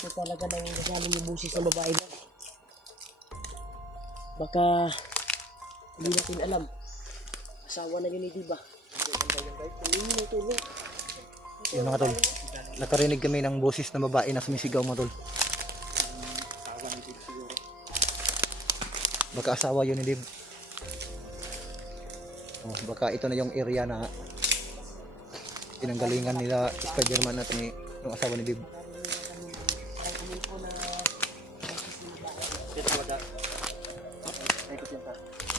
Dito talaga nang galing yung busis ng babae na. Baka hindi natin alam. Asawa na yun eh, diba? Yun mga tol. Nakarinig kami ng boses ng babae na sumisigaw mga tol. Baka asawa yun ni Dib. Oh, baka ito na yung area na pinanggalingan nila Spider-Man at ni yung asawa ni Dib.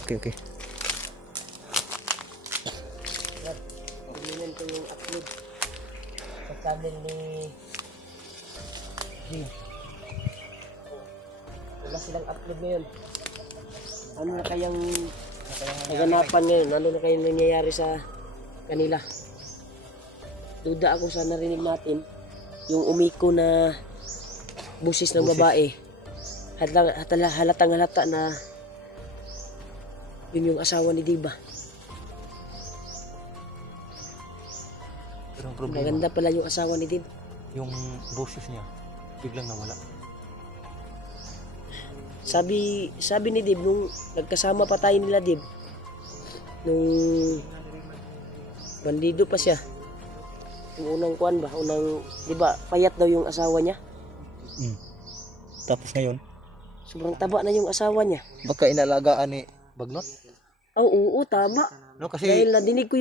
Okay, okay. Tingnan ko yung upload sa channel ni Jim. Wala silang upload ngayon. Ano na kayang naganapan ngayon? Ano na kayang nangyayari sa kanila? Duda ako sa narinig natin yung umiko na busis ng babae. Halatang halata na yun yung asawa ni Diba. Pero ang problema, Maganda pala yung asawa ni Dib. yung boses niya biglang nawala. Sabi ni Dib nung nagkasama pa tayo nila Dib. Nung bandido pa siya. Yung unang kuan ba? Di ba, payat daw yung asawa niya. Tapos ngayon, Sobrang taba na yung asawa niya. baka inalagaan ni Bagnot. Oo, tama. No, kasi Dahil nadinig ko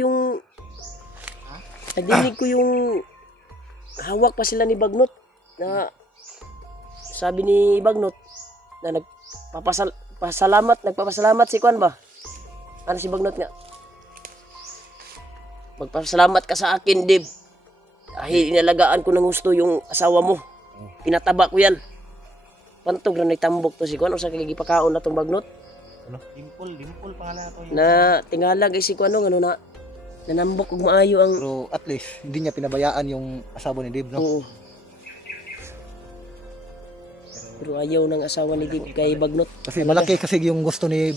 yung hawak pa sila ni Bagnot na sabi ni Bagnot na nagpapasalamat si Kwan ba? Ano si Bagnot nga? Magpasalamat ka sa akin, Dib. Dahil inalagaan ko ng gusto yung asawa mo. Pinataba ko yan. Pantog na nagtambok to si Kwan o sa kagigipakaon na tong Bagnot. ano? Dimple pangalan na to. Na tingalag ay si Kwan ano na nanambok ug maayo ang Pero at least hindi niya pinabayaan yung asawa ni Dib, no? oo. Pero ayaw ng asawa ni Dib kay Bagnot. Kasi malaki kasi yung gusto ni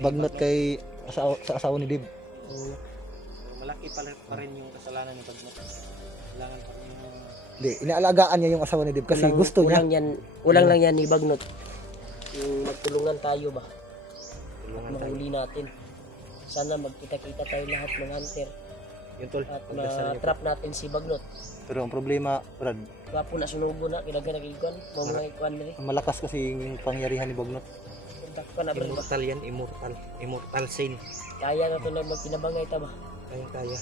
Bagnot kay sa asawa ni Dib. Malaki pa rin yung kasalanan ni Bagnot. Kailangan pa rin yung Hindi, inaalagaan niya yung asawa ni Dib kasi gusto niya. Ulang lang yan ni Bagnot. Yung magtulungan tayo ba? tulungan tayo. Mahuli natin. Sana magkita-kita tayo lahat ng hunter Yun tol, at pagdasal niyo po. ma-trap natin si Bagnot. Pero ang problema, Brad, Wapo na sunubo na kinaganag ikuan, mo mga ikuan diri. malakas kasi yung pangyarihan ni Bagnot. Takpan na ba? Immortal yan, immortal sin. Kaya na to na magpinabangay ta ba? Kaya.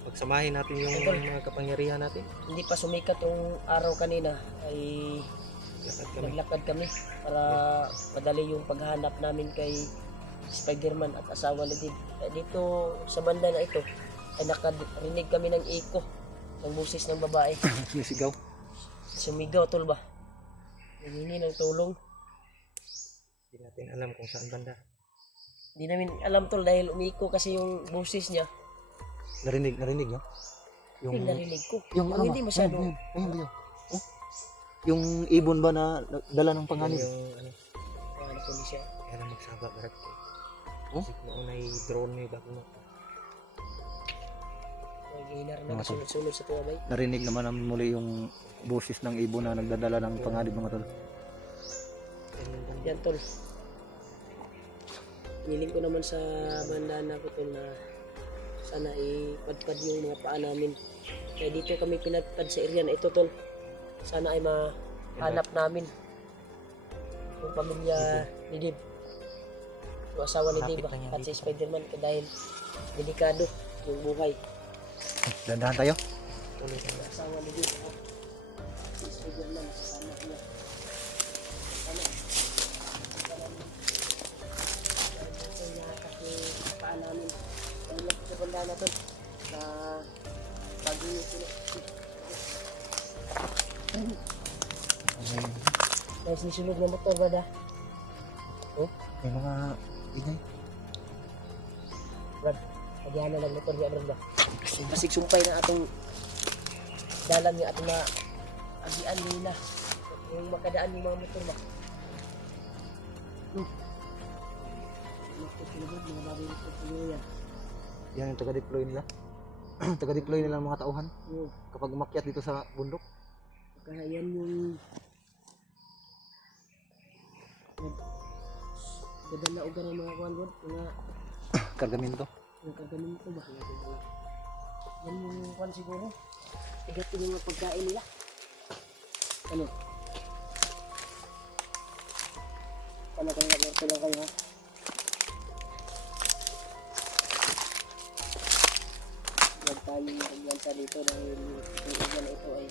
Pagsamahin natin yung mga kapangyarihan natin. Hindi pa sumikat yung araw kanina ay Lakad kami. naglakad kami para madali yung paghanap namin kay Spider-Man at asawa ni Dib. Dito sa banda na ito ay nakarinig kami ng echo ng busis ng babae. Sumisigaw. Sumigaw tol ba? Nangingi ng tulong. Hindi natin alam kung saan banda. Hindi namin alam tol dahil umiko kasi yung busis niya. Narinig, no? Yung narinig ko. Yung Ang hindi masyado. Ayun. Oh. Yung ibon ba na dala ng panganib? Yung ano, Ano po siya? kaya lang magsaba barat ko. Oh? Kasi kung ay drone ni Bagnot. Nagihinar na sunod-sunod sa tuwa bay. Narinig naman namin muli yung boses ng ibon na nagdadala ng panganib mga tol. Yan tol. Niling ko naman sa bandana ko tol na sana ipadpad yung mga paa namin. Kaya dito kami pinagpad sa area na ito tol. Sana ay mahanap namin yung pamilya ni Dib. Yung asawa ni Dib Lapit lang yan at si dito. Spider-Man dahil delikado yung buhay. Dandahan tayo. Tuloy Yung asawa ni Dib at si Spider-Man sa anak niya. Sana ito yata yung paa namin. Ano lang po sa bandana tol na bago nyo sila. Dahil sisulog na motor brada. May mga ingay. Brad, kadihan na lang motor niya brad ba? Basig sumpay na atong dalan niya atong na agian nila. Yung makadaan yung mga motor ba? Mga bagay motor yan. Yan yung taga-deploy nila. Taga-deploy nila ng mga tauhan Oo. kapag umakyat dito sa bundok. Kaya yan yung Gadala o ganang mga kuwan doon. Kargamento. Mga kagaminto ba? Yan yung kuwan siguro. Tigat yung mga pagkain nila. Ano? Ano kayo? Alerto lang kayo ha? Huwag tayong magyansa dito dahil yung iba na ito ay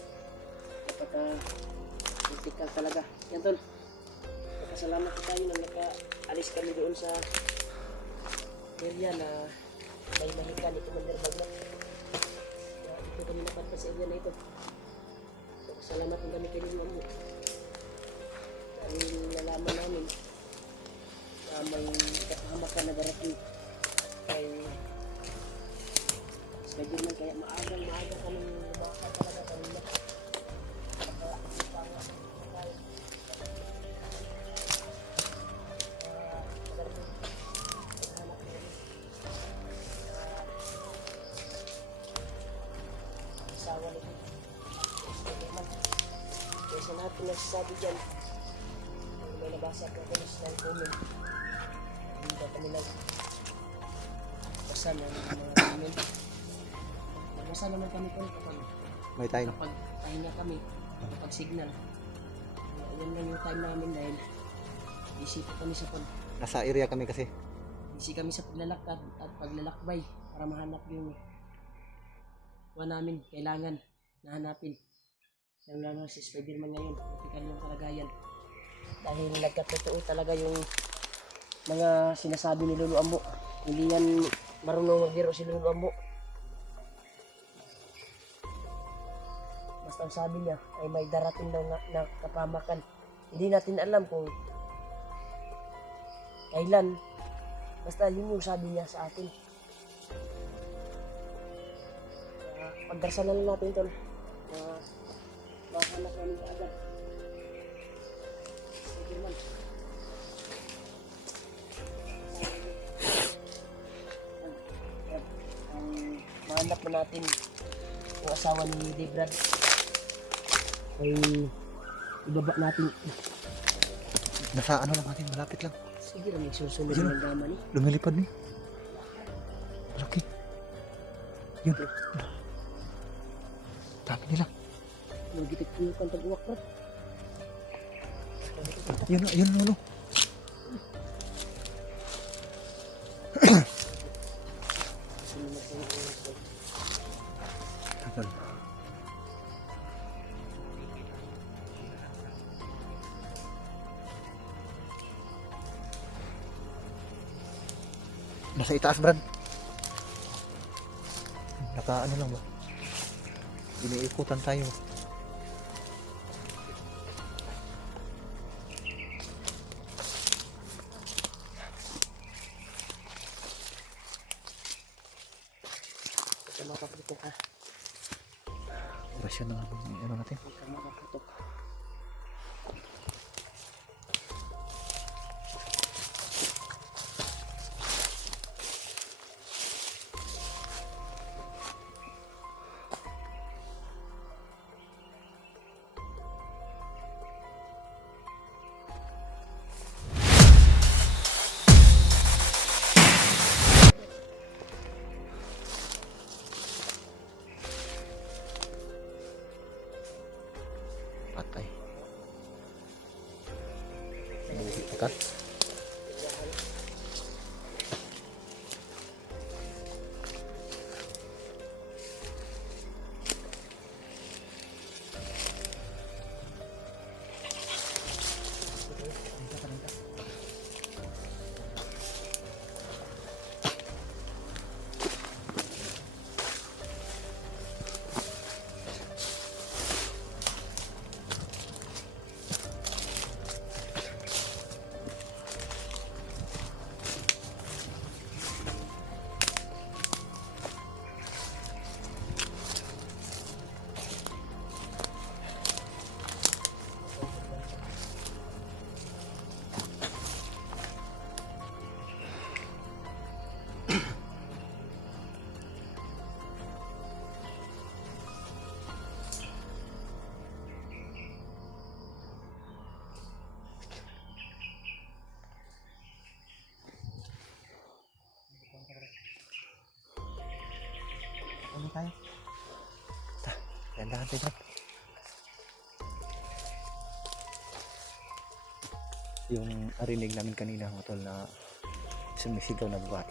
napaka-critical talaga. Yan tol. Pasalamat po tayo nang naka-alis kami doon sa area na may mahika ni Commander Bagnat. Dito kami napadpa sa area na ito. So, pasalamat po kami kay Lulu Ambo. Dahil nalaman namin na may kapahamakan na darating kay Spiderman, kaya maaga ka nang lumakad talaga kanina. Kaya sa lahat ng nasasabi dyan, may nabasa ko kung ng comment, hindi ba kami nagbasa ng mga comment. Nagbasa naman kami po kapag May tayo. pahinga kami, kapag signal. Yan lang yung time namin dahil busy po kami sa Nasa area kami kasi. busy kami sa paglalakad at paglalakbay para mahanap yung namin kailangan nahanapin. Yung lalo si Spiderman ngayon, critical yung kalagayan. Dahil nagkatotoo talaga yung mga sinasabi ni Lulu Ambo. Hindi yan marunong magbiro si Lulu Ambo. Basta ang sabi niya ay may darating daw na kapamakan. Hindi natin alam kung kailan. Basta yun yung sabi niya sa atin. Pagdasalan lang natin ito. Mahanap namin agad. Spiderman. Mahanap na natin yung asawa ni Debrad. Ay ibaba natin. Nasa ano lang natin, malapit lang. Sige lang, nagsusunod ng dama ni. Lumilipad ni. Malaki. Yun. Dami nila. Magitik ko yung pantag-uwak bro. Yun, yun, ano. Nasa itaas, Brad. Naka ano lang ba? Iniikutan tayo. Ito makaputok ha. Orasyon na nga ano natin. Huwag kang makaputok. Patay. Cut. Dahan tayo dyan. Yung narinig namin kanina mga tol na sumisigaw na babae.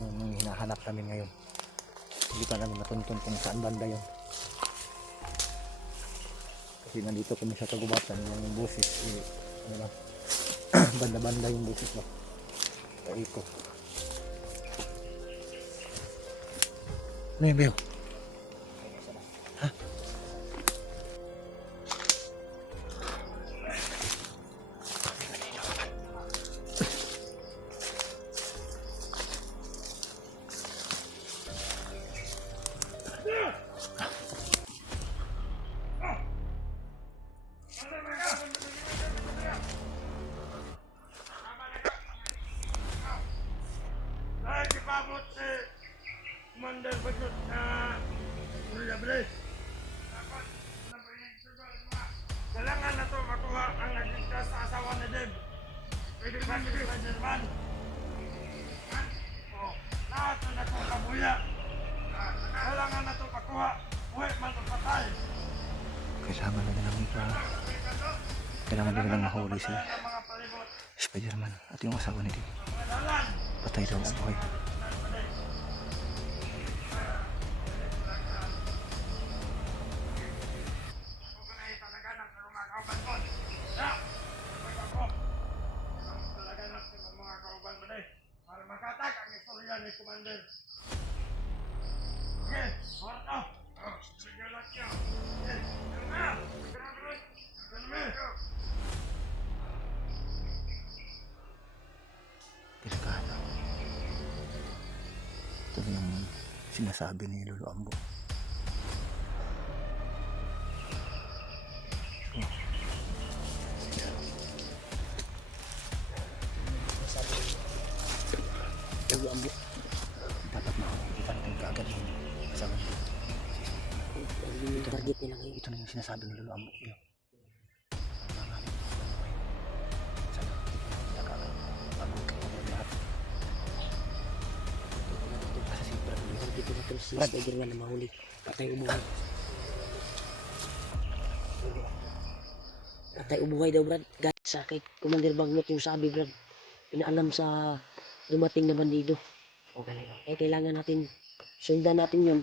Yung hinahanap namin ngayon. Hindi pa namin natuntun kung saan banda yun. Kasi nandito kami sa kagubatan yung boses. Ano lang, banda-banda yung boses ba. Kaiko. Ano yung Beo? Ha? Pabot si Commander Bagot na Uliable. Kailangan na to makuha ang nagligtas sa asawa ni Deb. Pwede ba si Spider-Man? Lahat na nakuha kabuya. Kailangan na to makuha. Uwi man o patay. Kailangan na nilang kailangan din nilang mahuli si Mga palibot. Spider-Man at yung asawa ni Dave. Dalan. Patay daw ang buhay. Para makatag ang istorya ni Commander. Okay, surat na. Sige lang niya. Okay, Delikado. Ito yung sinasabi ni Lolo Ambo. Lolo Ambo. Dapat makikita natin kaagad yung asawa nito. Yung target nila ngayon. Ito na yung sinasabi ni Lolo Ambo. Yun. Target nila ito si Spider-Man na mahuli. Patay ubuhay. Patay ubuhay daw, Brad. Galit sa kay Commander Bagnot yung sabi, Brad. Pinaalam sa dumating na bandido. Okay. Eh, kailangan natin sundan natin yun.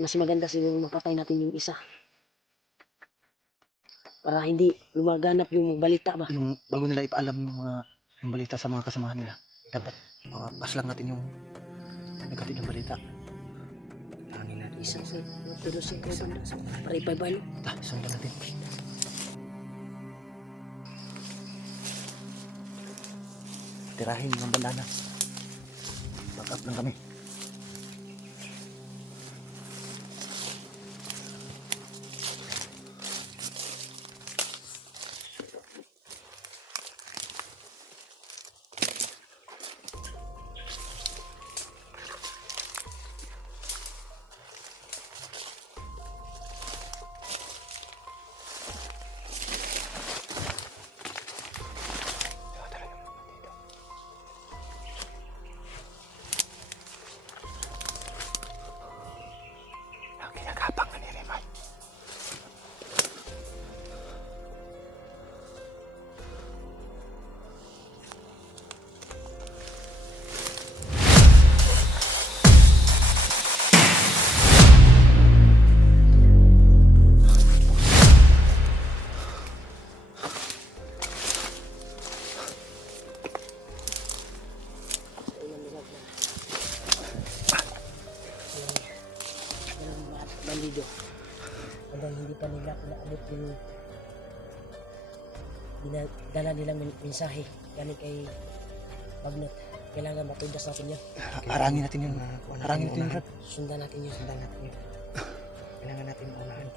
Mas maganda siguro mapatay natin yung isa. Para hindi lumaganap yung balita ba. Yung bago nila ipaalam yung balita sa mga kasamahan nila, dapat paslang natin yung negative na balita. Tangin natin. Isa sa pero siya para ipaybalo. Sundan natin. Tirahin yung bandana. Back up lang kami. Kinagapang na ni Reman. Bandido. Hanggang hindi pa nila naabot yung dala nilang mensahe galing kay Bagnot. Kailangan matudas natin yun. Arangin natin yun. Arangin natin yun, Brad. Sundan natin yun. Kailangan natin unahan.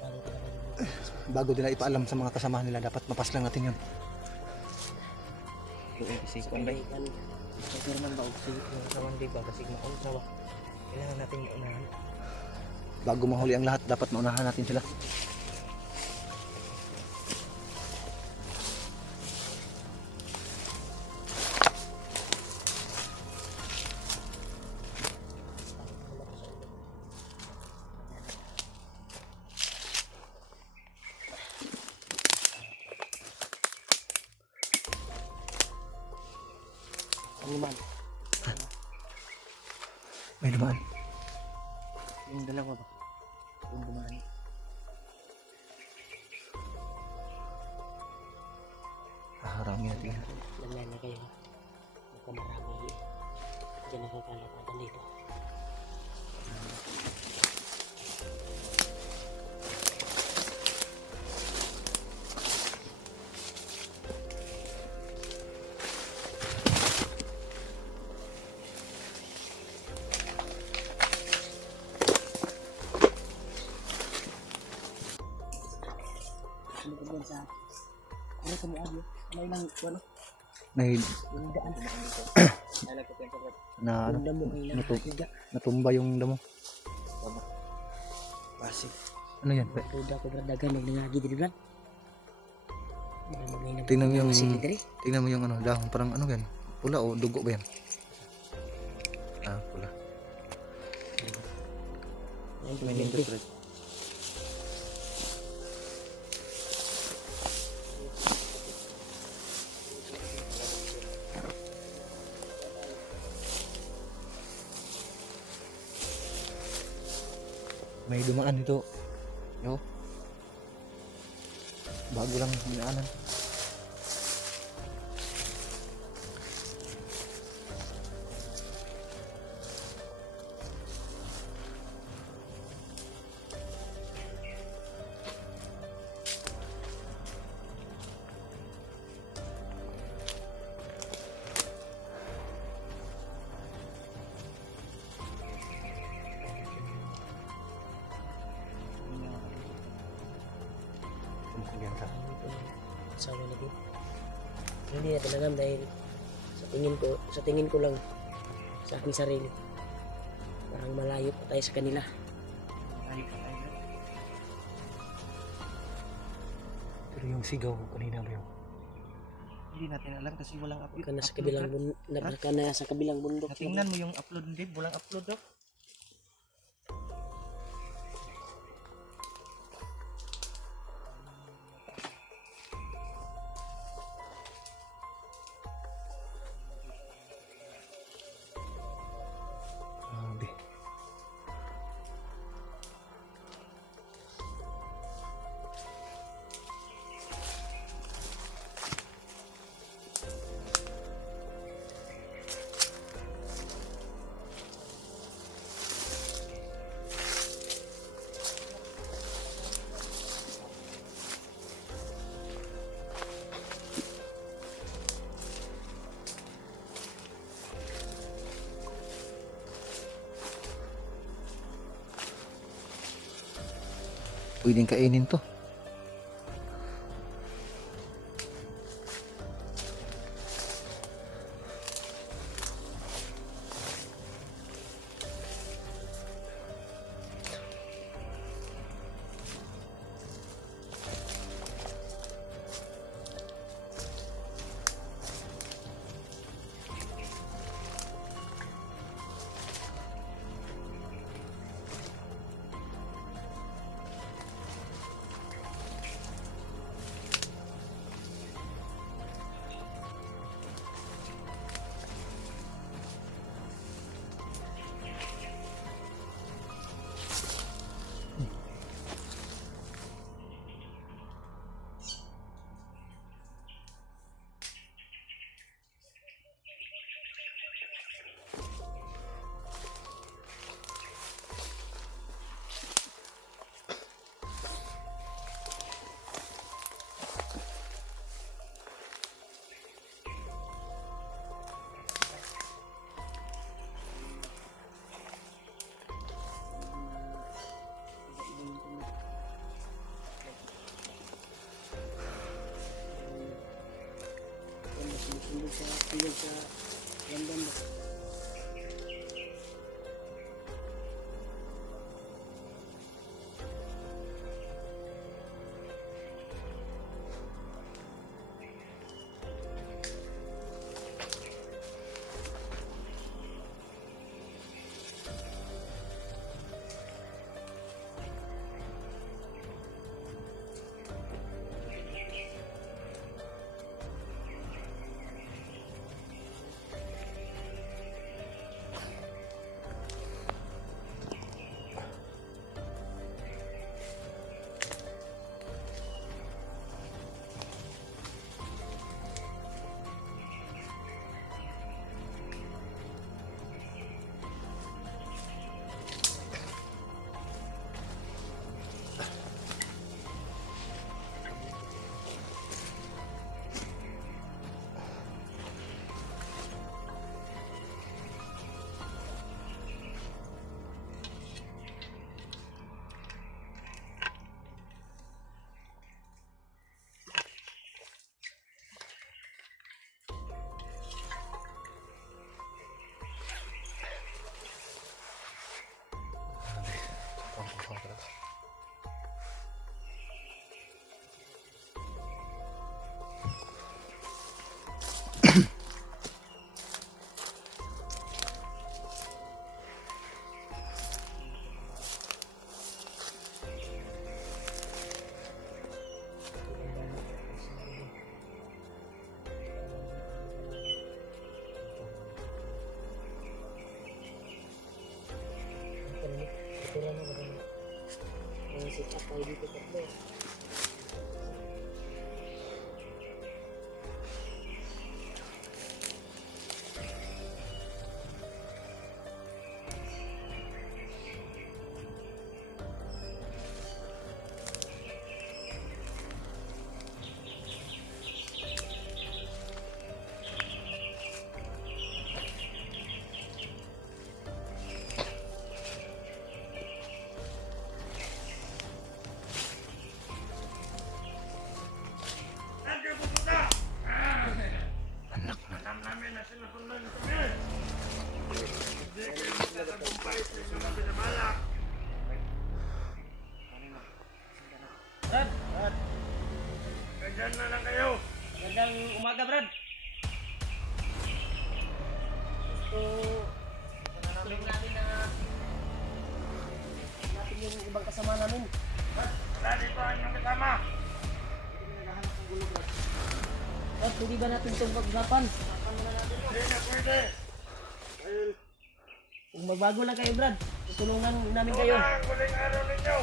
Bago nila ipaalam sa mga kasamahan nila, dapat mapaslang natin yun. Kasi kung ba Spider-Man ba o si kawan di ba kasi maunsawa. Kailangan natin unahan. Bago mahuli ang lahat, dapat maunahan natin sila. Ang naman. May dumaan. Yung dalawa ba? Yung dumaan. Haharangin natin yan. Lamyan na kayo. Baka marami. Diyan nakakalapatan dito. Ano ka dyan sa... Ano sa mga agyo? May lang, ano? May Yung daan. na ano, Yung damo ay nakahiga. natumba yung damo. Pasig. Ano yan? Duda ko berdagan ng nangagi diri Brad. Tingnan mo yung diri. tingnan mo yung ano, dahon parang ano yan? Pula o dugo ba yan? Ah, pula. May nindot rin. May dumaan dito. Yo. Bago lang dinaanan. Yan sa Sawa na din. Hindi natin alam dahil sa tingin ko lang sa aking sarili. Parang malayo pa tayo sa kanila. pero yung sigaw kanina ba yun? Hindi natin alam kasi walang upload. Baka nasa kabilang baka nasa kabilang bundok. Tingnan mo yung upload din, walang upload daw. Grabe. Pwedeng kainin to. Sa London. ano ba rin? Sit up tayo dito tatlo. Saan kayo pupunta? Alam namin na sinusundan kami. Hindi kayo magtatagumpay sa inyong mga binabalak. Brad, Ganyan na lang kayo. magandang umaga, Brad. Tulong namin na natin yung ibang kasama namin. Wala dito ang inyong kasama. At hindi ba natin itong pag-usapan? Hindi na pwede. Dahil Kung magbago lang kayo, Brad, tutulungan namin kayo. wala ang huling araw ninyo.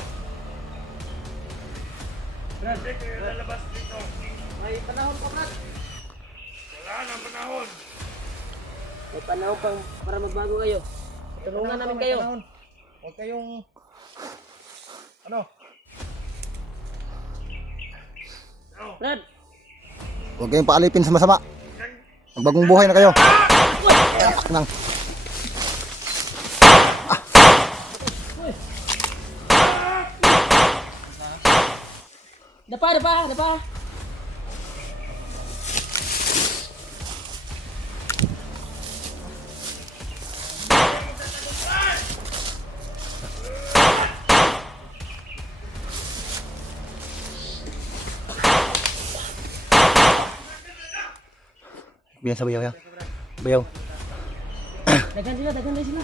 Hindi kayo lalabas dito. May panahon pa, Brad. Wala nang panahon. May panahon pang para magbago kayo. Tulungan namin kayo. Huwag kayong... Ano? Brad, Huwag kayong paalipin sa masama. Magbagong buhay na kayo. Yapak nang. dapa. Biyan sa bayaw ya. Bayaw. Dagan sila.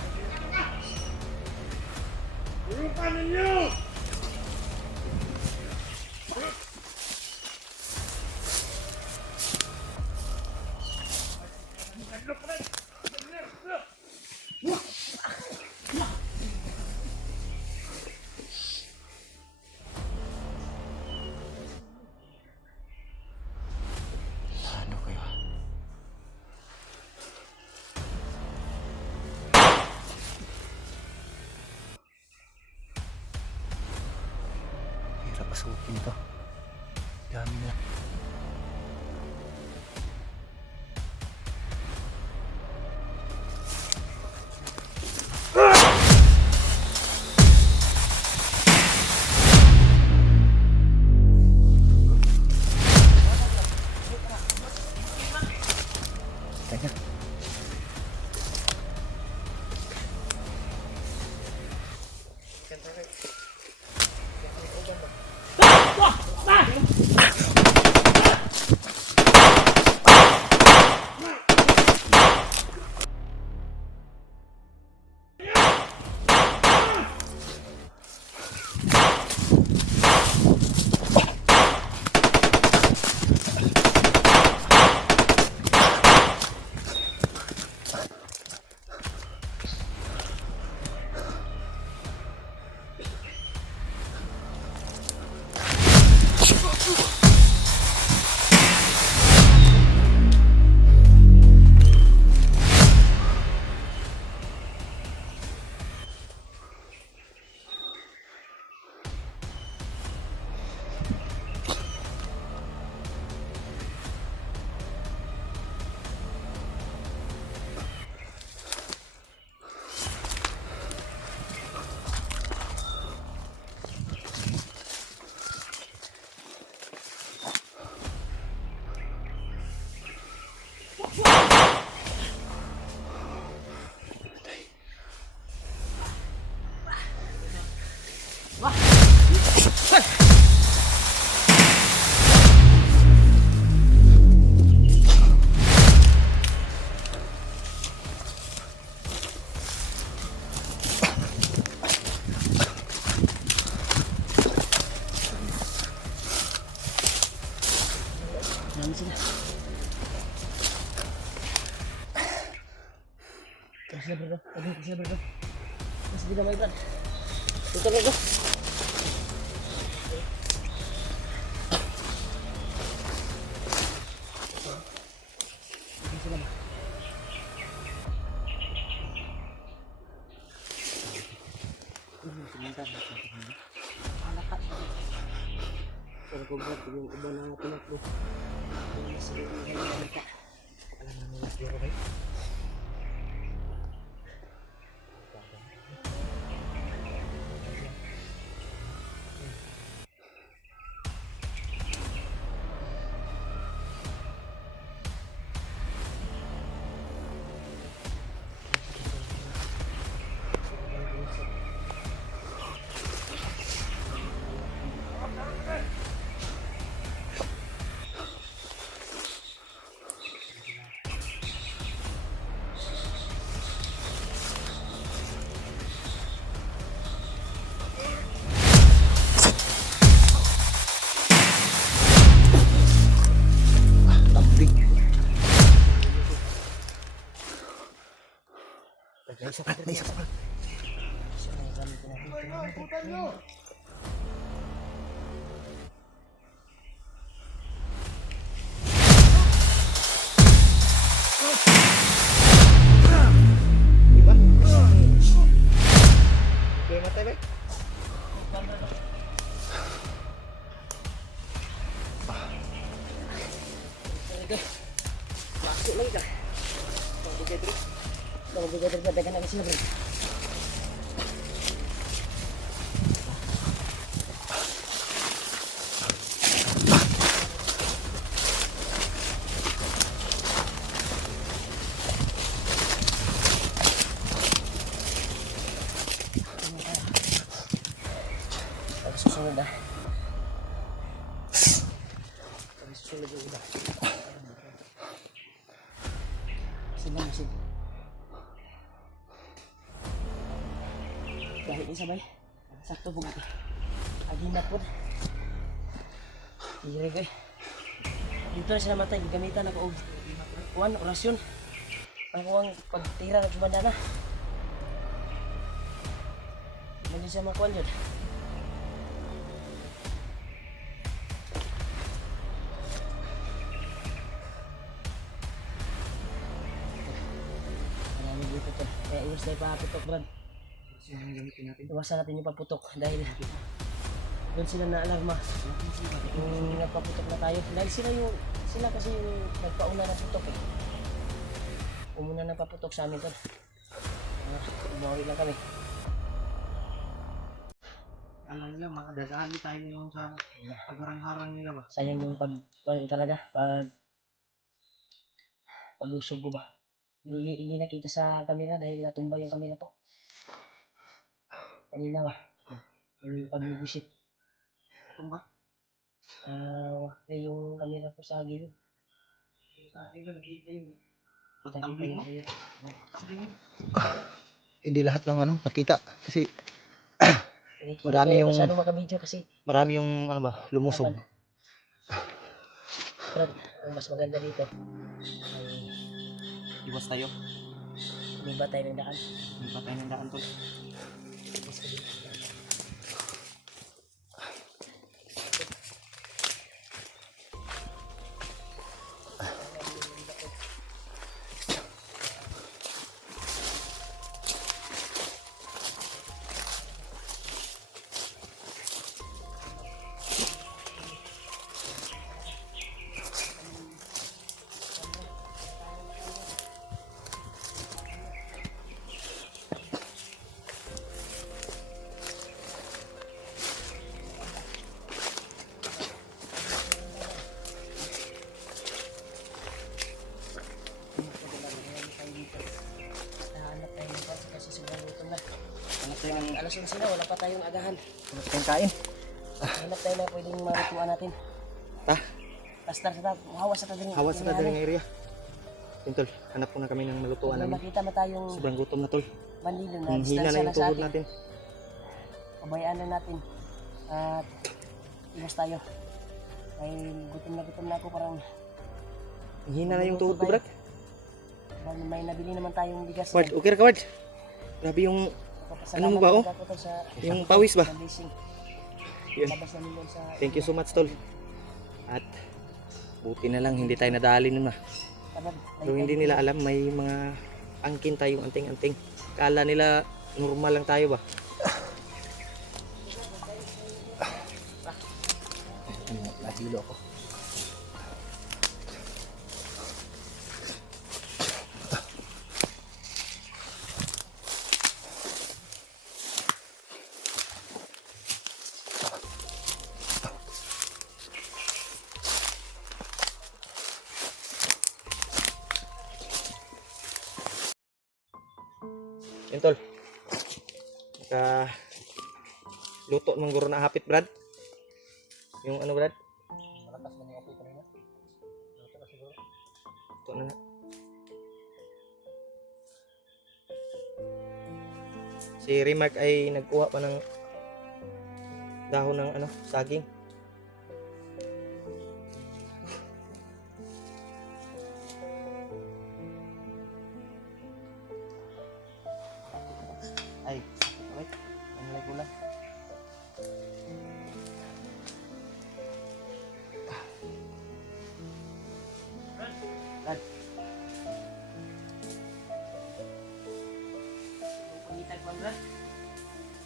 Lupa ninyo! Ano kayo? Hirap pasukin to. Dami na. Kaya. Dami sila. Terus sila, bro. Terus sila, bro. Terus sila, my Brad. Dito na ito. Pero kung ba't yung iba na pinakbo. Yung nasa yung halika. Alam namin last year, okay? Lambing. Naisa pa. Siya na yung gamit natin. Okay na tayo, Sige. Masuk lagi dah. Kalau bisa daripada kena ke sini, bro. Susunod dah. Susunod yung iba. Sila. Kahit isa ba? Sakto po ito. Aginat po. Hiri ko eh. Dito na sila matay. Gamitan ako og kuwan, orasyon. Ako ang pagtira ng sumanda na. Hindi siya makuwan yun. Marami dito to. Kaya iwas na ipaputok, Brad. yung gamitin natin. Iwasan natin yung paputok dahil doon sila na-alarma yung nagpaputok na tayo. Dahil sila kasi yung nagpauna ng putok eh. Umuna ng paputok sa amin to. Umawi lang kami. Alam nila, makadadaan tayo yung sa pagharang-harang nila ba? Sayang yung talaga pag-usog ko ba. Hindi nakita sa camera dahil natumba yung camera po. Kanina ba? Yung pag-visit. Tumba? Yung camera ko sa gilid. Sabi ko, nakita yun. Nakita Pagtambling mo? yun. Hindi lahat ng ano nakita kasi Hindi Marami kayo yung- masyadong makabidyo kasi marami yung ano ba lumusog. Brad, ang mas maganda dito Iwas tayo. may ba tayo ng daan? Hindi pa tayo nandaan tol. Mas maganda. Nahanap tayo ng pati kasi sobrang gutom na. Hanap tayo ng Alas 11 na, wala pa tayong agahan. hanap tayong kain. Hanap tayo na pwedeng marutuan natin. Ta, Pastar sa tap, hawas sa tadring. hawas sa daling area. Yun tol, hanap ko na kami ng malutuan Kung namin. makita mo tayong Sobrang gutom na tol. bandilo na Hina na distansya yung lang sa tuhod atin. natin. Pabayaan na natin. At iwas tayo. Ay gutom na ako parang Hina na yung tuhod ko, Brad. may nabili naman tayong bigas. Ward, okay ka, Ward. Grabe yung Ano mo ba, oh? Ako, tol, sa Yung pawis ba? blessing. Yun. Labas namin yun sa... Thank you so much, tol. At buti na lang hindi tayo nadali nun ah. Tamad. Pero hindi nila alam may mga angkin tayong anting-anting. Kala nila normal lang tayo ba? Nahilo ako. Yan tol. Luto ng guro na hapit, Brad. Yung ano, Brad? Malakas na yung apoy kanina. Luto na siguro. Luto na nga. Si Rimark ay nagkuha pa ng dahon ng ano, saging. Ay, okay. Nangyay ko lang. Brad. Pangitag man, Brad.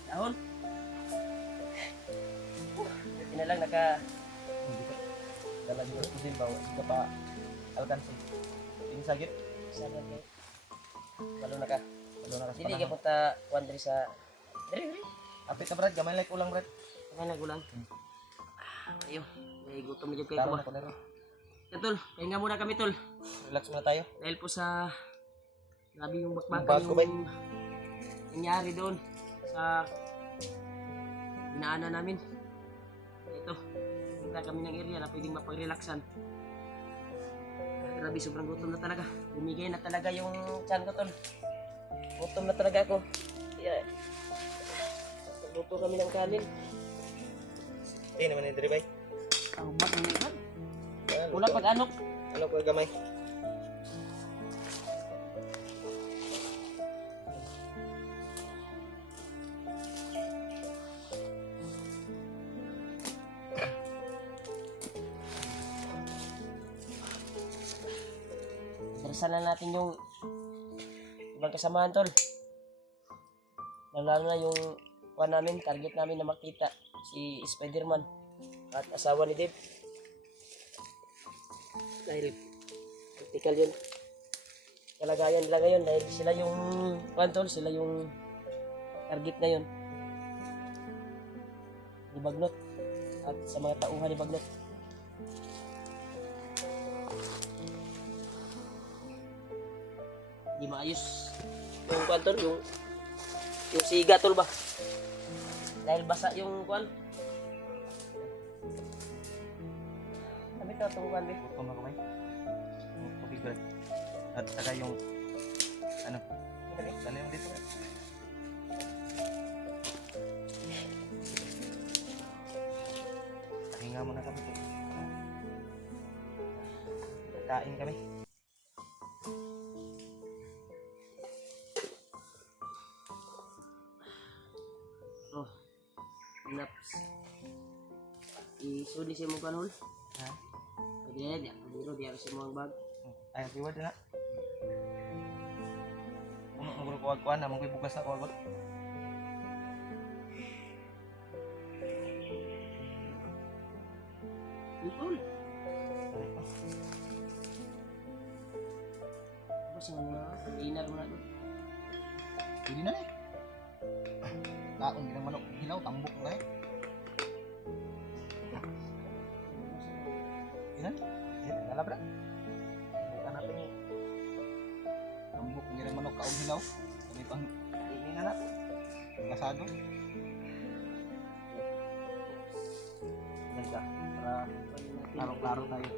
Dahon. Buti na lang naka... Hindi ka. Dala nyo ko din ba? Hindi ka pa alkansi. Yung sagit. Sana kayo. Lalo na ka. Ano na kasi Dili ka punta wandri sa... Diri. Apit na, Brad. Gamay like ulang, Brad. Kamay na gulang. Ayo. May gutom na dyan kayo Klaro ko na ba? ko na rin. Yan, tol. Pahinga muna kami, tol. Relax muna tayo. Dahil po sa... Grabe yung Yung bakbakan bago ba? yung... nangyari doon sa... Inaanan namin. Ito. Punta kami ng area na pwedeng mapag-relaxan. Grabe, sobrang gutom na talaga. Bumigay na talaga yung tiyan ko, tol. Gutom na talaga ako. Kaya... Pagluto kami ng kanin. Hindi naman yung dribay. Ang bag ni Ivan. Ano Wala pag-anok. Ano ko gamay? Darasan na natin yung ibang kasamahan, tol. Lalo na yung namin, target namin na makita si Spider-Man at asawa ni Dave. Dahil critical yun. Kalagayan nila ngayon dahil sila yung tol, sila yung target ngayon ni Bagnot at sa mga tauhan ni Bagnot. Di maayos yung kwan, tol, yung siga, tol, ba? Dahil basa yung kwan. Sabi ito itong kwan, eh. Gutom na kamay. Yung tubig, Brad. At saka yung ano? Ano yung dito, Brad? Pahinga muna kami. Kain kami. Oh, naps. Isuli siya mo kanol. Ha? Pwede na yan, pwede di harus mo ang bag. Ay, siwad na. Ano ko kuwag-kuwan na, mong bukas na kuwag-kuwan. Ipol. Apa sih mana? Inar mo na doon. Pwede na eh. Kaon din ang manok. Hilaw, tambok na eh. Ilan? Dala bra. Bukan natin eh. Tambok din ang manok, kaon hilaw. Sabi pang ini na natin. Lasado. Ganda. Para klaro-klaro tayo.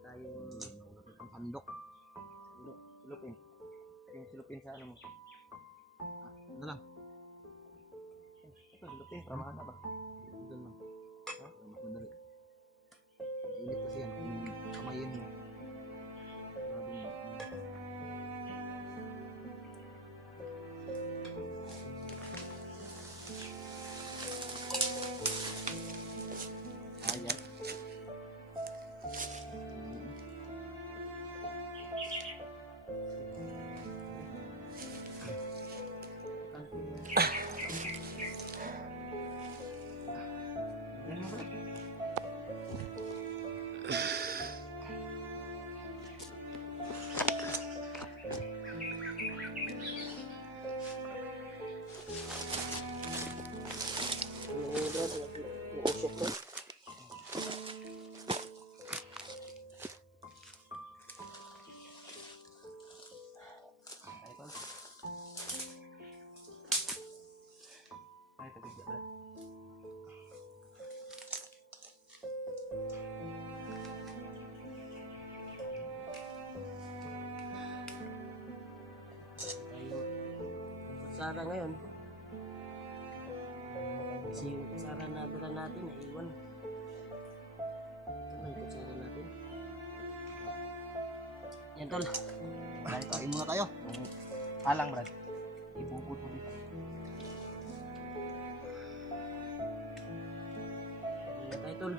Tayong Sandok. Silupin. Yung silupin sa ano mo. Ano lang? Ito, silupin. Para mahana ba? Doon lang. Ha? Mas madali. Init kasi yan. Kung kamayin mo. Ipok to. Ay, tol. Ay, tubig na, Brad. Tayo. Kutsara ngayon. Kasi yung kutsara na dala natin, naiwan. Ito na yung kutsara natin. Yan tol. Dahil kain muna tayo. Yung halang, Brad. Ibubot mo dito. Yan tayo tol.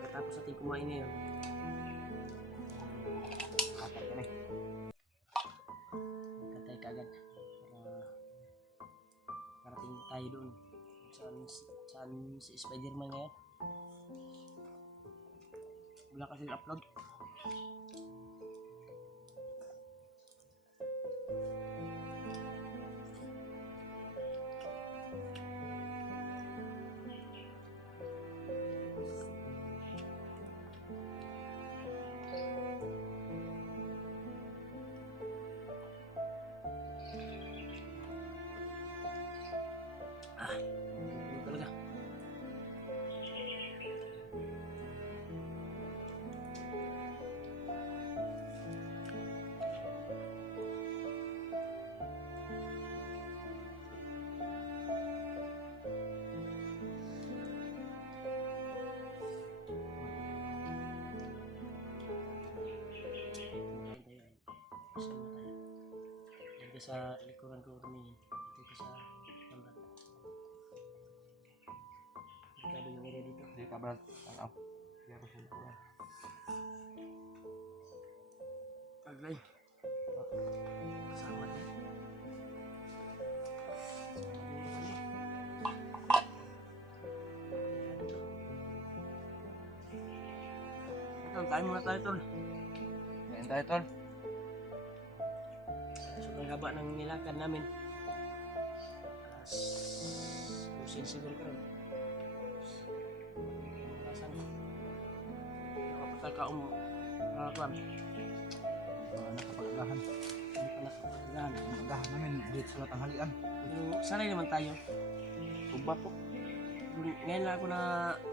Pagkatapos natin kumain ngayon, Kapag kami. magkantay ka agad para parating tayo doon saan si Spider-Man ngayon. Wala kasi upload. Ano talaga. Kasama tayo. Dito sa likuran ko tumingin. Dito sa camera. Delikado yung area dito. Hindi ka, Brad. Tanaw. Hindi ako sila ko. Aglay. Kasama tayo. Kain muna tayo tol. Kain tayo, tol. Sobrang haba ng nilakad namin. Alas usin siguro ka rin. Orasan. Nakapatal ka kwan. Nakapagagahan. Hindi pa nakapagdahan. Magahan namin dito sa tanghalian. Pero sanay naman tayo. Tuba po. Ngayon lang ako na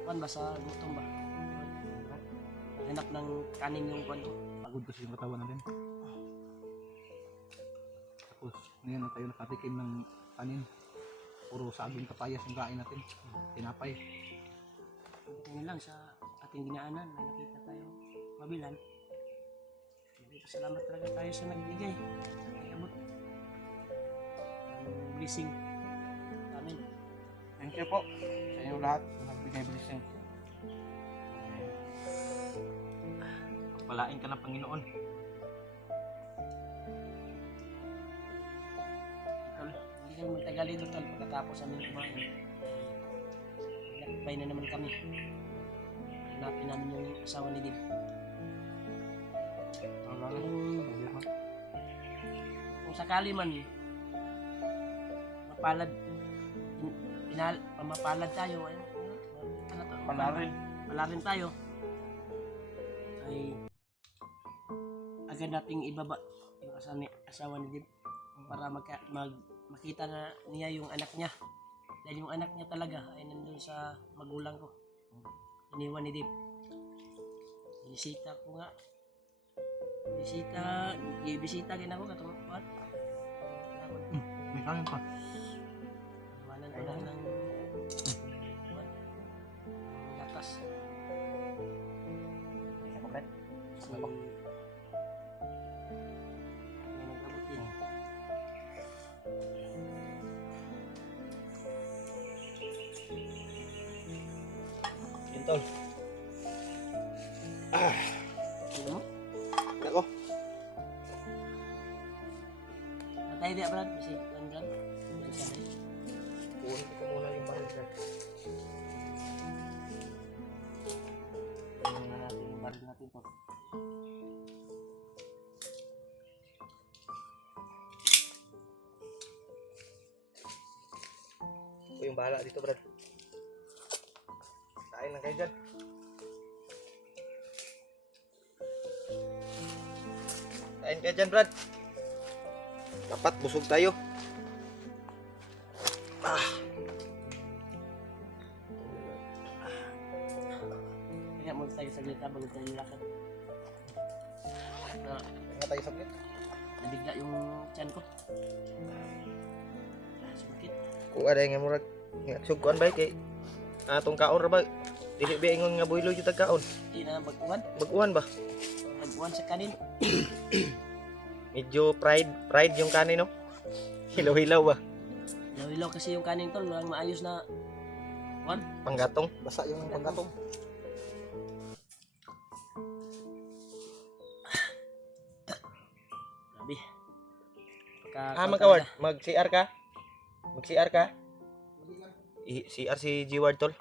kwan ba sa gutom ba? Hanap ng kanin yung kwan ko. Pagod kasi yung katawan natin. Tapos, ngayon na tayo nakatikim ng kanin. Puro saging kapayas yung kain natin. Tinapay. Ngayon lang sa ating dinaanan, may nakita tayo mabilan. Salamat talaga tayo sa nagbigay. Nag-abot. Ang blessing namin. Thank you po sa inyo lahat na nagbigay blessing. Pagpalain ka ng Panginoon. Tol, hindi kami magtagal dito tol. Pagkatapos namin kumain, nagbay na naman kami. Hanapin namin yung asawa ni Dib. Kung sakali man mapalad tayo, palarin tayo, ay agad nating ibaba yung asawa ni Dib para makita na niya yung anak niya, dahil yung anak niya talaga ay nandun sa magulang ko, iniwan ni Dib. Binisita ko nga, bisita gina ko katong what? May kanin pa. Iwanan ko lang ng what? Gatas. Ako, Brad. Si may nagabot din. Yun, tol. Sino mo? Ako. Matay di Brad, kasi Brad. Yan siya na. Kunin ko muna yung baril, Brad. Kunin na natin yung baril natin to. yung bahala dito, Brad. Kain lang kayo dyan. Kain kayo dyan, Brad. Dapat busog tayo. Kaya mo tayo saglit bago tayo lakad. Nga tayo saglit. Nabigla yung tiyan ko. Sumakit. Kung ada yang murag sugkuan ba kay atong kaon ra ba? Dili ba ingon nga buylo jud tag kaon. Di na baguhan. Baguhan ba? Baguhan sa kanin. Medyo fried yung kanin no. Hilaw-hilaw ba? Ilaw-ilaw kasi yung kanin tol. Walang maayos na kuhan. Panggatong. Basa yung panggatong. Grabe. Magkaward, mag-CR ka? Mag-CR ka? CR si G-Ward tol.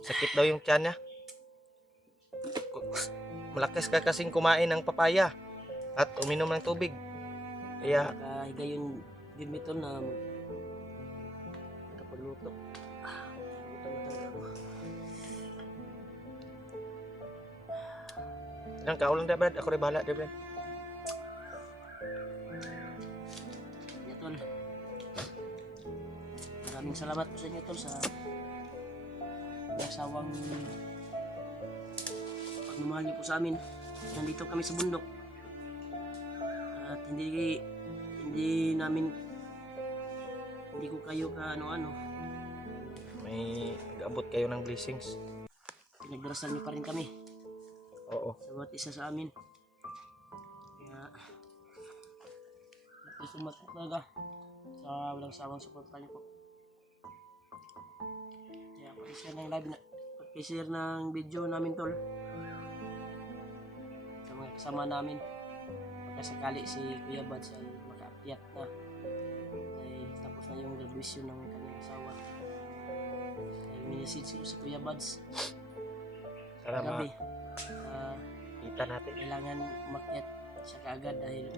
Sakit daw yung tiyan niya. Malakas ka kasing kumain ng papaya at uminom ng tubig. Kaya Nakahiga yung gimit tol na nakapagluto. ilang kaon lang da Brad, ako rin bahala da Brad. Yeah, tol. Maraming salamat po sa inyo tol sa asawang pagmamahal niyo po sa amin. Nandito kami sa bundok. At hindi ko kayo ka ano-ano. May nag-abot kayo ng blessings. Pinagdarasal niyo pa rin kami Oo. sa bawat isa sa amin. Kaya salamat po talaga sa walang sawang suporta niyo po. Kaya pag-share ng live na pag-share ng video namin tol sa mga kasama namin. Pagkasakali si Kuya Bads ay makaakyat na ay tapos na yung graduation ng kanyang asawa. Ay minisid si Kuya Bads Sana gabi. makita natin. Kailangan umakyat siya kaagad dahil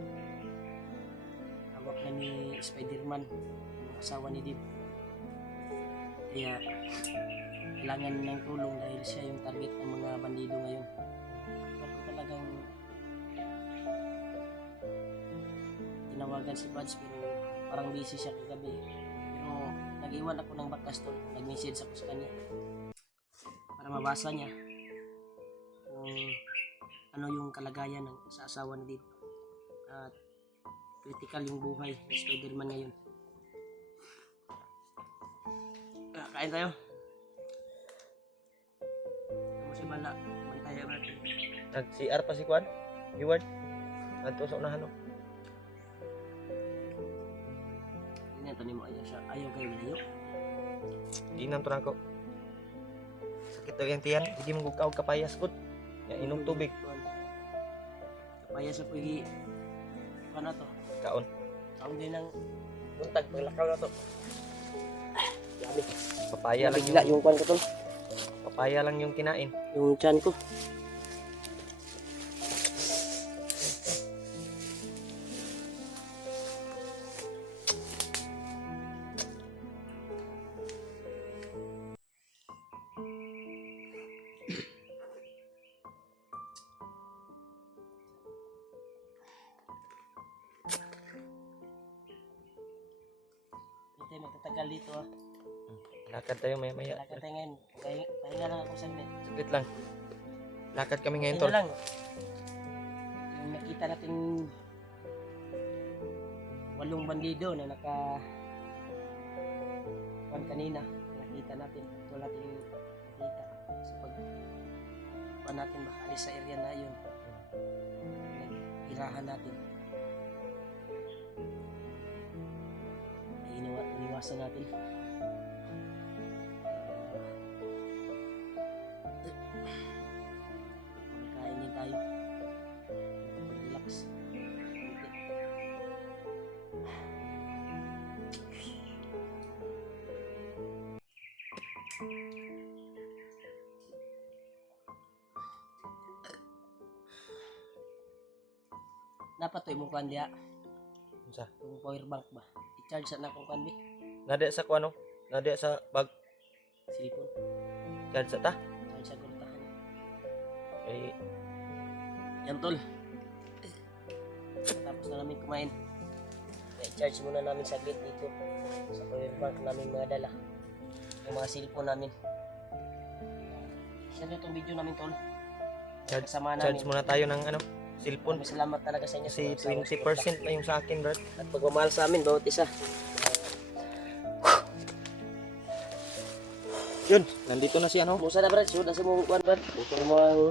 hawak na ni Spider-Man yung asawa ni Dib. Kaya kailangan ng tulong dahil siya yung target ng mga bandido ngayon. Pero talagang tinawagan si Buds pero parang busy siya kagabi. Pero nag-iwan ako ng bakas tol. Nag-message ako sa kanya para mabasa niya kung ano yung kalagayan ng sa asawa ni Dib. At critical yung buhay ng Spider-Man ngayon. Kain tayo. Ano si Bala? Mantaya natin. Nag-CR pa si Kwan? G-Ward? Adto sa unahan no? Hindi na ni mo ayaw siya. Ayaw kayo malayo. Ginam to na ako. Sakit daw yung tiyan. Hindi mo gukaw kapayas ko. Inom tubig. Kapaya sa pagi. Ano to? Kaon. Kaon din ng Buntag, paglakaw na to. gabi. Papaya lang Bigla yung yung kwan ko tol. papaya lang yung kinain. Yung chan ko. Hindi magtatagal dito ah. Lakad tayo maya-maya. Lakad tayo ngayon. Pahinga lang ako saglit. Saglit lang. Lakad kami ngayon Yun tol. na lang. Yung nakita nating 8 bandido na naka kuwan kanina. Nakita natin. Ito natin nakita. Sa pag natin makaalis sa area na yun. Nag-irahan natin. Ay iniwasan natin. Magkain din tayo. Mag-relax. Dapat to imong kuan diha. Unsa? Yung power bank ba? I-charge sa na akong kuan bi. Nada sa Kwan no? Nada sa bag. Silipon. Dyan sa ta. Saan siya gultahan? Eh, Yan tol. Tapos na namin kumain. I-charge muna namin saglit dito sa power bank namin mga dala. Yung mga cellphone namin. Share nyo itong video namin tol. Kasama namin. charge muna tayo ng ano, cellphone. Maraming salamat talaga sa inyo. Kasi sa mga 20% na yung sa akin, Brad. at pagmamahal sa amin bawat isa. Yun, nandito na si ano. Musa na brad, sudah sa mga kuwan brad. Buto mo ang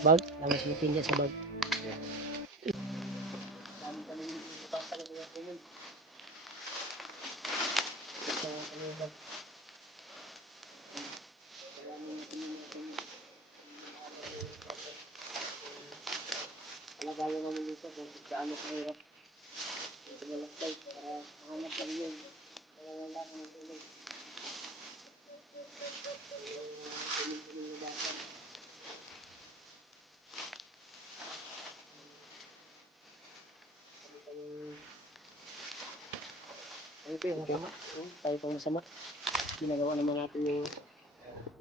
bag, namin sleeping niya sa bag. Dami kami utang sa mga kuwan. Sa mga bag. Alagayan namin dito kung gaano kahirap. Ito malakay para mahanap kami yun. Kaya wala ko ng tulog. Tayo pang masama. Ginagawa naman natin yung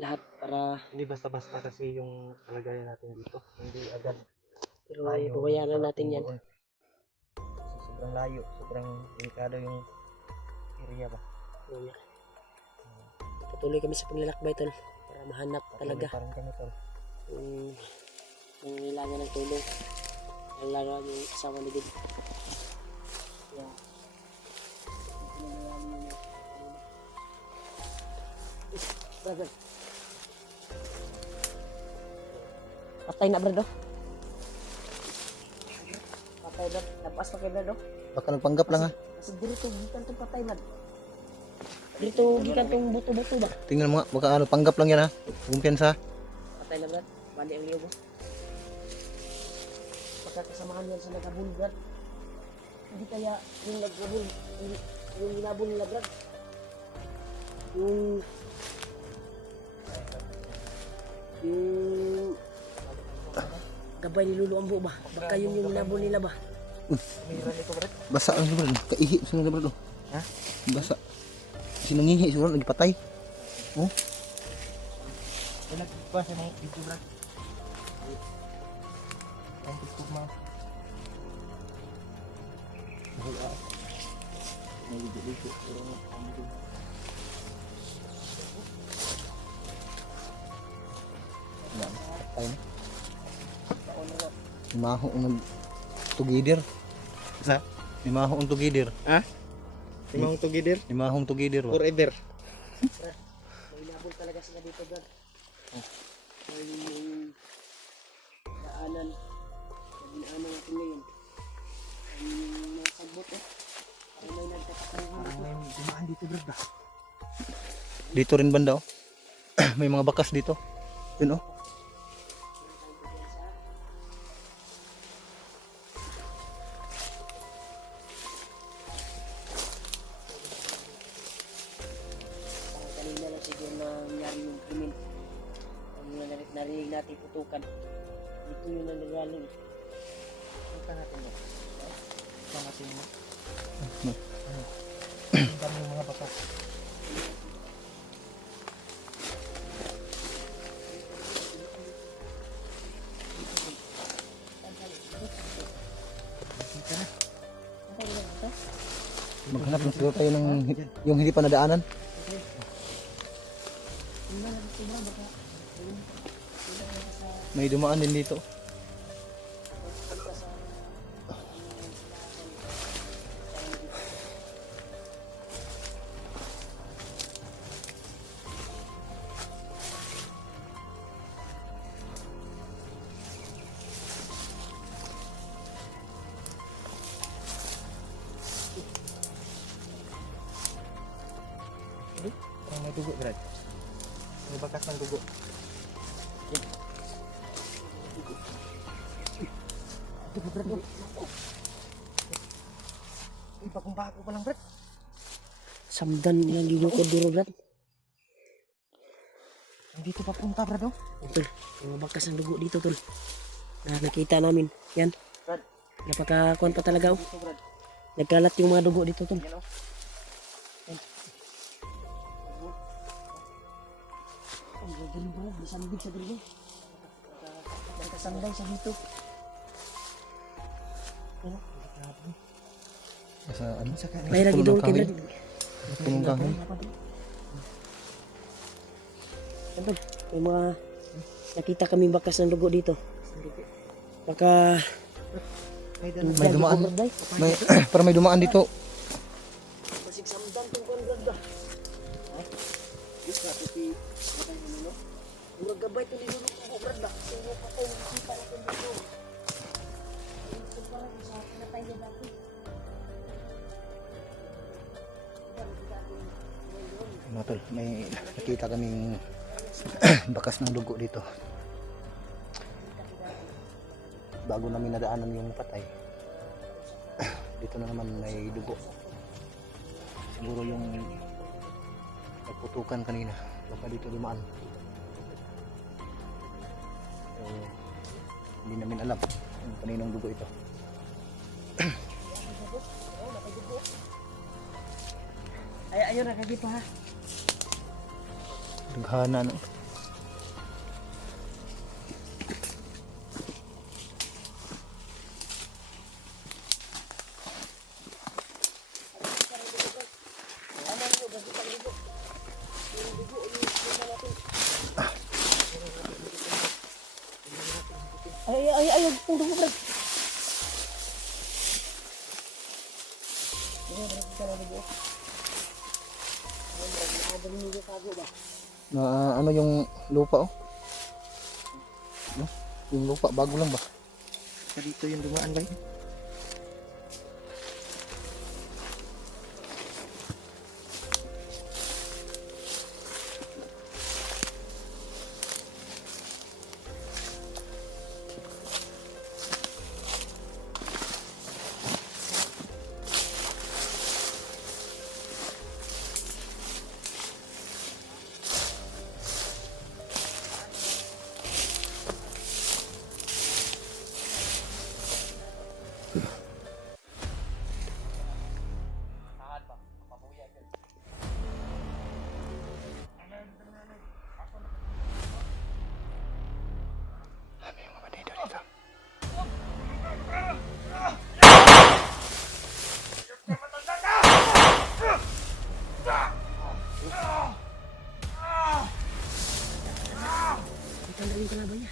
lahat para Hindi basta-basta kasi yung kalagayan natin dito. Hindi agad. pero babayaran natin yan. Kasi sobrang layo, sobrang delikado yung area ba. Yun nga. Patuloy kami sa paglalakbay tol para mahanap talaga Parang kami tol. yung nangangailangan ng tulong. Lalo yung kasama ni Dib. Yeah. Brother. Patay na brado. Patay na. Lapas pa kay brado. Baka nagpanggap lang ha. Kasi dito gikan tong patay man. Dito gikan tong buto-buto ba? Tingnan mo nga, baka ano, panggap lang yan ha. Kumpiyansa. Patay na brad. Bali ang liyo mo. Pagkakasamahan yan sa nagabul brad. Hindi kaya yung nagabul, yung ginabul nila brad. Yung gabay ni Lulu Ambo ba? Baka yun yung ginabul nila ba? Basa lang bro. Kaihi sunod bro. Ha? Basa. Sinangihi sunod nagpatay. Oh. Wala ba sa mga video, Brad? Ang TikTok mo. Patay na. Limaho ang tugidir. Sa? Limaho ang tugidir. Timang together Limahong tugidir. forever. May ginabul talaga sila dito brad. May daanan. Dinaanan natin ngayon. Ang nasagbot eh. Ay may nagtatakangan dito. May dumaan dito, Brad ba? Dito rin banda oh. May mga bakas dito. Yun oh. Parang kanina lang siguro na nangyari yung krimen. Ang narinig natin putukan. Dito yung nanagaling. Punta natin ba? Punta natin mo. Ang dami yung mga bata. Maghanap na siguro tayo ng yung hindi pa nadaanan. May dumaan din dito. Parang may dugo, Brad. May bakas ng dugo. Uy, bagong-bago pa lang, Brad. Samdan yang gigukod duro brad. Dito pa punta, Brad, oh. Tol, mga bakas ng dugo dito tol. Na nakita namin. Yan. Brad. Napakakuan pa talaga oh. Dito, Brad. Nagkalat yung mga dugo dito tol. Yan, oh. Ganun ba? May sandig sa dulo. Nakasanday sa dito. Ano? Sa ano? May lagi doon kay Brad. Punong kahoy. Ano? May mga nakita kami bakas ng dugo dito. Baka May dumaan. May para may dumaan dito. masig samdan tong kon Brad ba? Ha? Yes, pati ano? Murag gabay to dito ko Brad ba? So mo pa tayo nakita natin dito. Ito para sa pinatay niya dati. Mga tol, may nakita kaming bakas ng dugo dito. Bago namin nadaanan yung patay, dito na naman may dugo. Siguro yung nagputukan kanina, baka dito dumaan. So, hindi namin alam kung kaninong dugo ito. Ay, ayun na kagi pa ha. Daghana no. Ay, itong dugo Brad. Na ano yung lupa oh? No? Yung lupa bago lang ba? Dito yung dumaan ba? Tanggalin ko laban niya.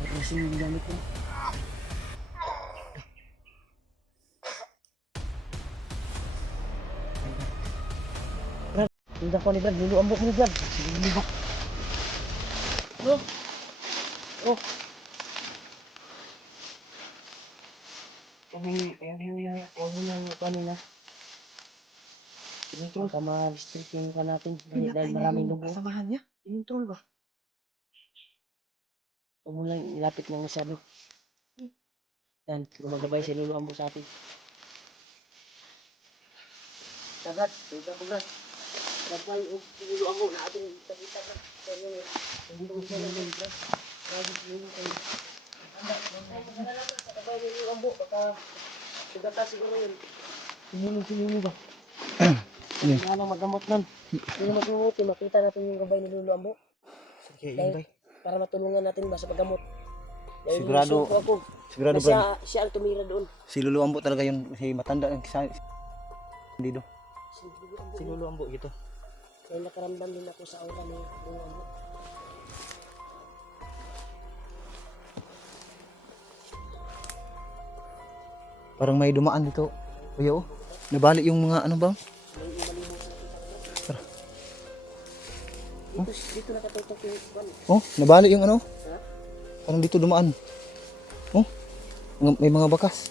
Ay, kasi yung gamit ko. Brad, tindak ko ni Brad. Luluambok ni Brad. Luluambok. Oh. Oh. Huwag mo nang kanina. Baka ma-restricting ka natin dahil maraming dugo. Kasamahan niya? Yung troll ba? Huwag mo lang ilapit ng masyado. Yan, gumagabay si Lulu Ambo sa atin. Sagat, tuga ko Brad. Gabay o Lulu Ambo na atin kita Brad. Hindi ko siya lang Brad. Lagi si Lulu kayo. Gabay ni Lulu Ambo, baka sugata siguro yun. Si Lulu ba? Hindi na magamot nun. Hindi magamot, makita natin yung gabay ni Lulu Ambo. Sige, Dahil, para matulungan natin ba sa paggamot. Dahil Sigurado- nasuko ako. Sigurado Na ba? siya ang tumira doon. Si Lulu Ambo talaga yung si matanda yung dito. Si Lulu Ambo. si Lolo Ambo gitu. Dahil nakaramdam din ako sa aura ni Lulu Ambo. Parang may dumaan dito. Kuya oh. Nabalik yung mga ano ba? Dito nakatutok yung kwan. Oh, nabalik yung ano? Ha? Parang dito dumaan. Oh. May mga bakas.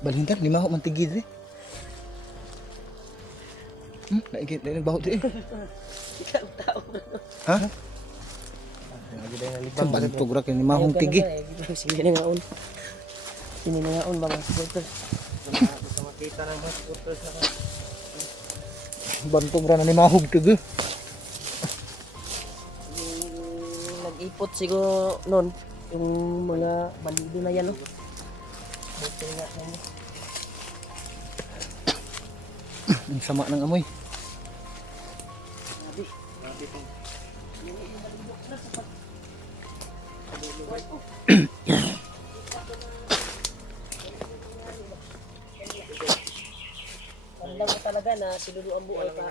Balhintar, lima ako mantigid eh. Naigit, nagbaho din eh. Ikaw tao. Ha? Sa bantog ra kay lima akong tigi. Sige na ngaon. Sige na ngaon ba mga supporters? Gusto makita ng mga supporters na bantong ra na ni mahog tigi. Yung nag-ipot siguro nun, yung mga bandido na yan, no? Buti nga na yun. Ang sama ng amoy. Grabe. Alam mo talaga na si Lulu ang buhay pa.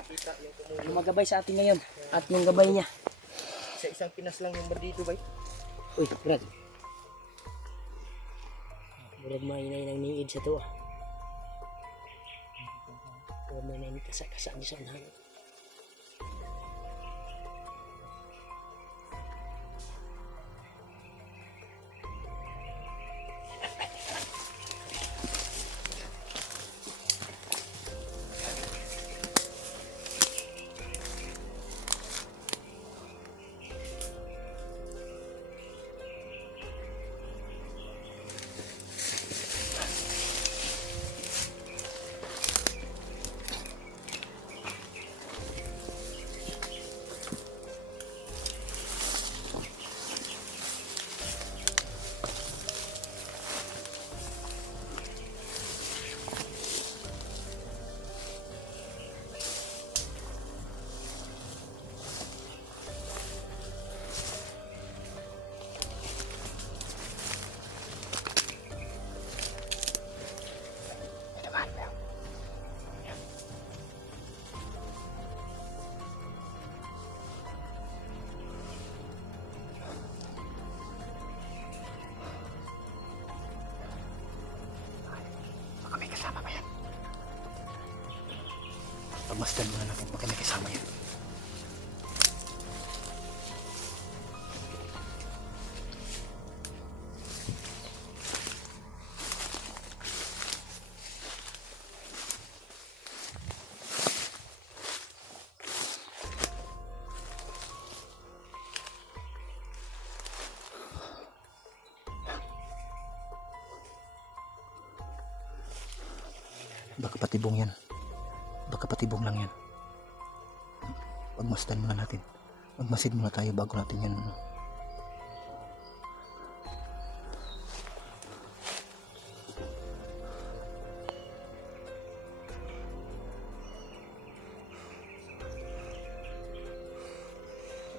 Yung magabay sa atin ngayon at yung gabay niya. Sa isang pinas lang yung bandito bay. Uy, Brad. Brad, mainay nang niid sa to ah. Brad, mainay ni kasa-kasa di sa unahan. Baka may kasama ba yan? Pagmasdan muna natin, baka may kasama yan. Baka patibong yan. Baka patibong lang yan. Pagmasdan muna natin. Magmasid muna tayo bago natin yan.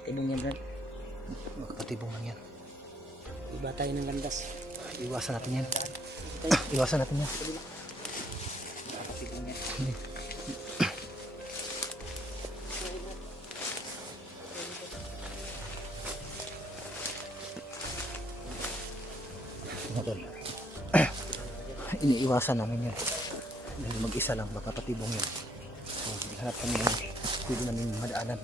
Tinong yan, Brad. Baka patibong lang yan. Iba tayo ng landas. Iwasan natin yan. Iwasan natin yan. Iniiwasan namin yan dahil mag-isa lang, baka patibong yan. So hanap kami yung pwede namin madaanan.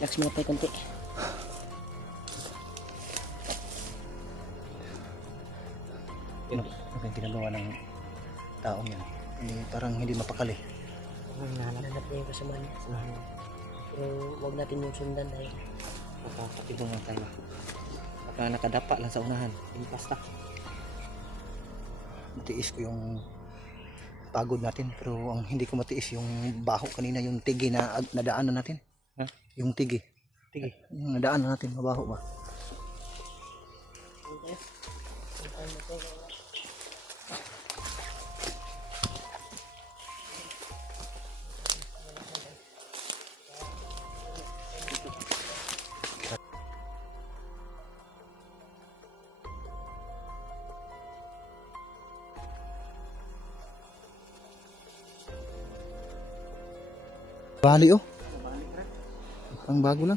Relax muna tayo konti. Ano yung ginagawa ng taong yan? Parang hindi mapakali. Nahanap niya yung kasama niya. Pero huwag natin yung sundan dahil Patibong lang tayo. Baka nakadapa lang sa unahan. Impasta. Matiis ko yung pagod natin, pero ang hindi ko matiis yung baho kanina, yung tigi na nadaanan natin. Ha? Yung tigi. Tigi. Yung nadaanan natin, mabaho ba? Bali oh. Ang bago lang.